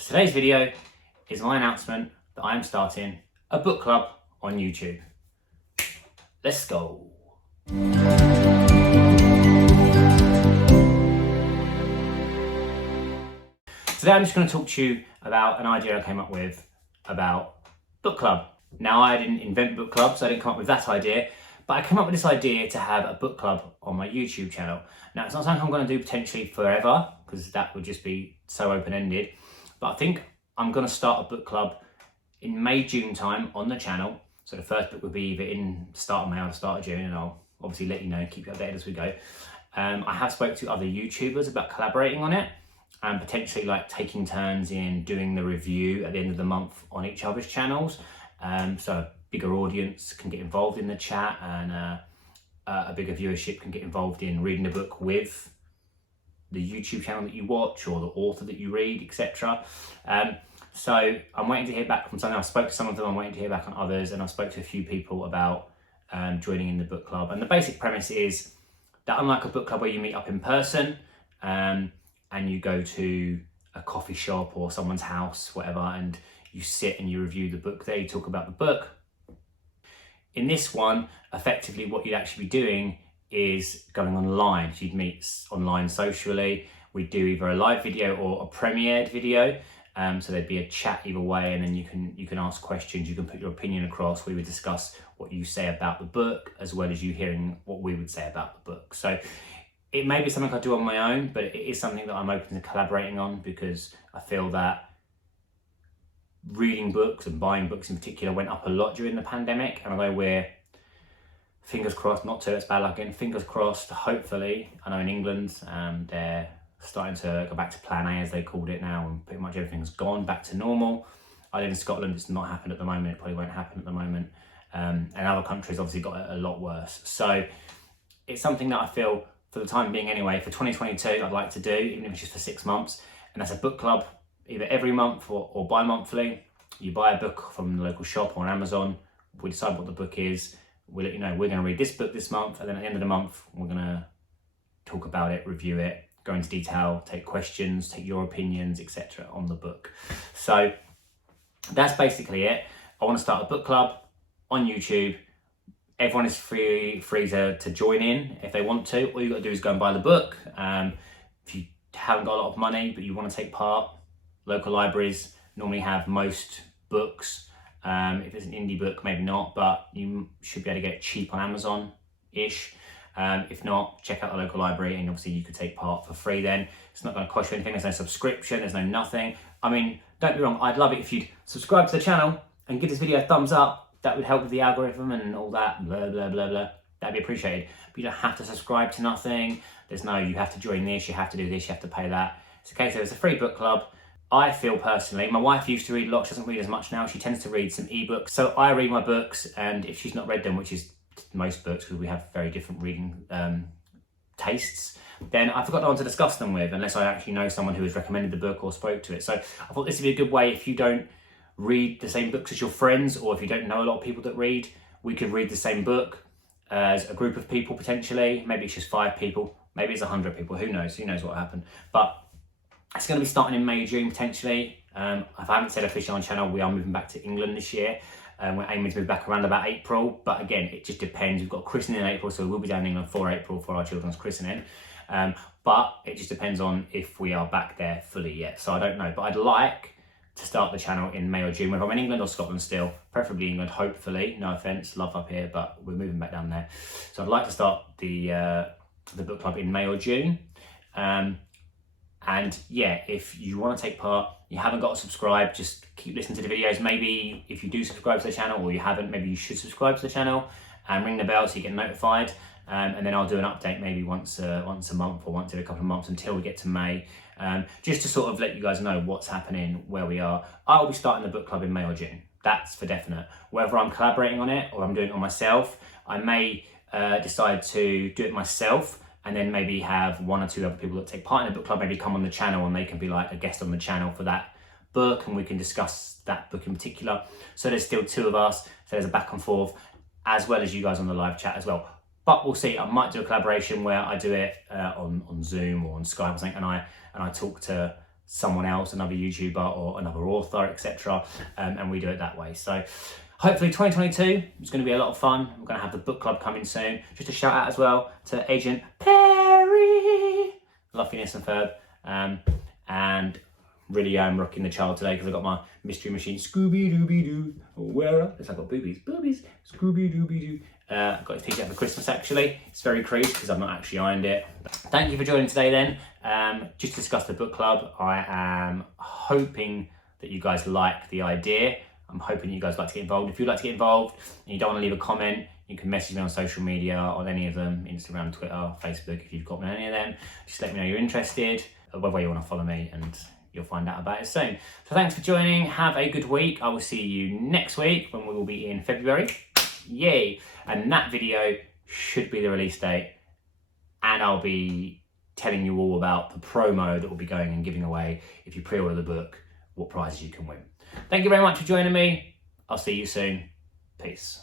So today's video is my announcement that I am starting a book club on YouTube. Let's go. Today I'm just going to talk to you about an idea I came up with about book club. Now, I didn't invent book clubs, I didn't come up with that idea, but I came up with this idea to have a book club on my YouTube channel. Now, it's not something I'm going to do potentially forever, because that would just be so open-ended, but I think I'm going to start a book club in May, June time on the channel. So the first book would be either in the start of May or the start of June, and I'll obviously let you know and keep you updated as we go. I have spoke to other YouTubers about collaborating on it and potentially like taking turns in doing the review at the end of the month on each other's channels. So a bigger audience can get involved in the chat, and a bigger viewership can get involved in reading the book with the YouTube channel that you watch or the author that you read, etc. So I'm waiting to hear back from some. I've spoke to some of them, I'm waiting to hear back on others, and I've spoke to a few people about joining in the book club. And the basic premise is that unlike a book club where you meet up in person and you go to a coffee shop or someone's house, whatever, and you sit and you review the book there, you talk about the book. In this one, effectively what you'd actually be doing is going online. So you'd meet online socially. We'd do either a live video or a premiered video. So there'd be a chat either way, and then you can ask questions, you can put your opinion across. We would discuss what you say about the book, as well as you hearing what we would say about the book. So it may be something I do on my own, but it is something that I'm open to collaborating on, because I feel that reading books and buying books in particular went up a lot during the pandemic. And although we're, fingers crossed, not to, it's bad luck again, fingers crossed, hopefully, I know in England they're starting to go back to plan A, as they called it now, and pretty much everything's gone back to normal. I live in Scotland, it's not happened at the moment, it probably won't happen at the moment. And other countries obviously got it a lot worse. So it's something that I feel, for the time being anyway, for 2022, I'd like to do, even if it's just for 6 months. And that's a book club, either every month or bi-monthly. You buy a book from the local shop or on Amazon, we decide what the book is, we let you know we're going to read this book this month, and then at the end of the month, we're going to talk about it, review it, go into detail, take questions, take your opinions, etc. on the book. So that's basically it. I want to start a book club on YouTube. Everyone is free to join in if they want to. All you've got to do is go and buy the book. If you haven't got a lot of money but you want to take part, local libraries normally have most books. If it's an indie book, maybe not, but you should be able to get it cheap on Amazon-ish. If not, check out the local library, and obviously you could take part for free then. It's not going to cost you anything, there's no subscription, there's no nothing. I mean, don't be wrong, I'd love it if you'd subscribe to the channel and give this video a thumbs up. That would help with the algorithm and all that, blah, blah, blah, blah. That'd be appreciated. But you don't have to subscribe to nothing. There's no, you have to join this, you have to do this, you have to pay that. It's okay, so it's a free book club. I feel personally, my wife used to read a lot, she doesn't read as much now, she tends to read some ebooks. So I read my books, and if she's not read them, which is most books, because we have very different reading tastes, then I forgot the one to discuss them with, unless I actually know someone who has recommended the book or spoke to it. So I thought this would be a good way, if you don't read the same books as your friends, or if you don't know a lot of people that read, we could read the same book as a group of people potentially. Maybe it's just 5 people, maybe it's 100 people, who knows what will happen. But it's going to be starting in May, June potentially. If I haven't said officially on channel, we are moving back to England this year. We're aiming to move back around about April, but again, it just depends. We've got christening in April, so we'll be down in England for April for our children's christening. But it just depends on if we are back there fully yet. So I don't know, but I'd like to start the channel in May or June, whether I'm in England or Scotland still, preferably England, hopefully. No offense, love up here, but we're moving back down there. So I'd like to start the book club in May or June. And yeah, if you want to take part, you haven't got to subscribe, just keep listening to the videos. Maybe if you do subscribe to the channel, or you haven't, maybe you should subscribe to the channel and ring the bell so you get notified. And then I'll do an update maybe once a month or once every couple of months until we get to May, just to sort of let you guys know what's happening, where we are. I'll be starting the book club in May or June, that's for definite. Whether I'm collaborating on it or I'm doing it on myself, I may decide to do it myself, and then maybe have 1 or 2 other people that take part in the book club maybe come on the channel, and they can be like a guest on the channel for that book, and we can discuss that book in particular. So there's still 2 of us, so there's a back and forth, as well as you guys on the live chat as well. But we'll see, I might do a collaboration where I do it on Zoom or on Skype or something, and I talk to someone else, another YouTuber or another author, etc. And we do it that way. So hopefully 2022 is going to be a lot of fun. We're going to have the book club coming soon. Just a shout out as well to Agent Perry, Luffiness and Ferb, and really rocking the child today because I got my mystery machine Scooby-Dooby-Doo. Where up? I've got boobies, Scooby-Dooby-Doo. I got his t-shirt for Christmas actually. It's very creased because I've not actually ironed it. Thank you for joining today then. Just to discuss the book club. I am hoping that you guys like the idea. I'm hoping you guys like to get involved. If you'd like to get involved and you don't want to leave a comment, you can message me on social media, on any of them, Instagram, Twitter, Facebook, if you've got me on any of them. Just let me know you're interested, whether you want to follow me, and you'll find out about it soon. So thanks for joining. Have a good week. I will see you next week when we will be in February. Yay! And that video should be the release date. And I'll be telling you all about the promo that will be going and giving away, if you pre-order the book, what prizes you can win. Thank you very much for joining me. I'll see you soon. Peace.